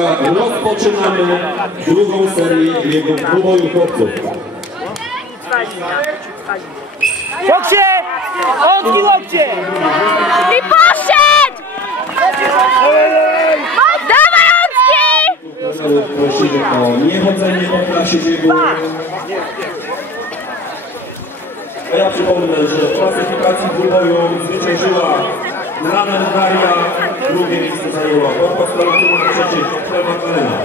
Rozpoczynamy drugą serię biegów dwuboju chłopców. Łokcie! Odki łokcie! I poszedł! Dawaj Ocki! Prosimy o niechodzenie po klasie biegu. A ja przypomnę, że w klasyfikacji dwuboju zwyciężyła Lana Daria, drugie miejsce zajęła Korpa Stalowa, trzecie Chleba Kalena.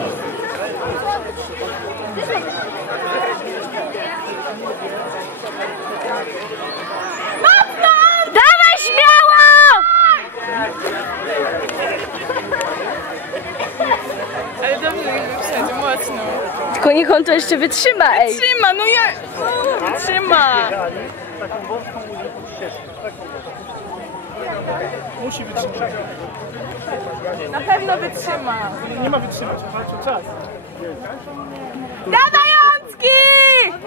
Dawaj śmiało! Ale dobrze, jakby wszędzie, mocno. Tylko niech on to jeszcze wytrzyma, ej. Trzyma, no ja... O, trzyma. Musi wytrzymać. Na pewno wytrzyma. Nie ma wytrzymać, o czas. Dawaj!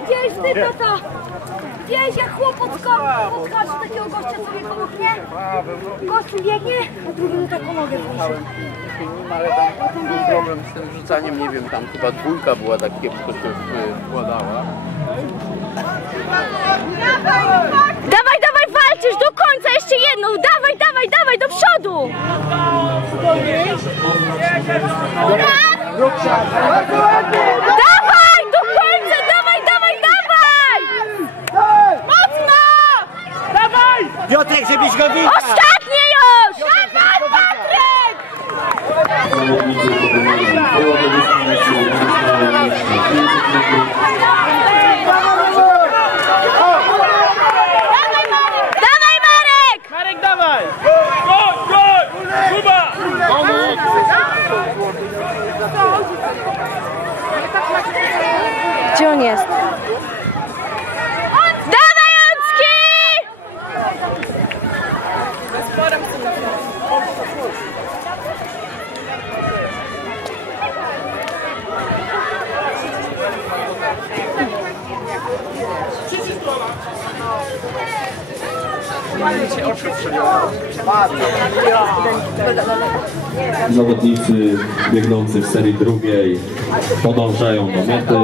Gdzieś ty tata? Gdzieś jak chłop podskoczy, takiego gościa sobie pomógnie? Gościu biegnie, a drugi mu taką nogę włoży. ale tam był problem z tym rzucaniem, nie wiem, tam chyba dwójka była tak kiepsko się y, wkładała. Dawaj, dawaj, walczysz do końca, jeszcze jedną, dawaj, dawaj, dawaj, Dawaj, do końca, dawaj, dawaj, dawaj! Mocno! Piotrek, żebyś go widział! Ostatnie już! Dawaj, Patryk! Gdzie on jest? Dawaj, Ocki! Zawodnicy biegnący w serii drugiej podążają do mety.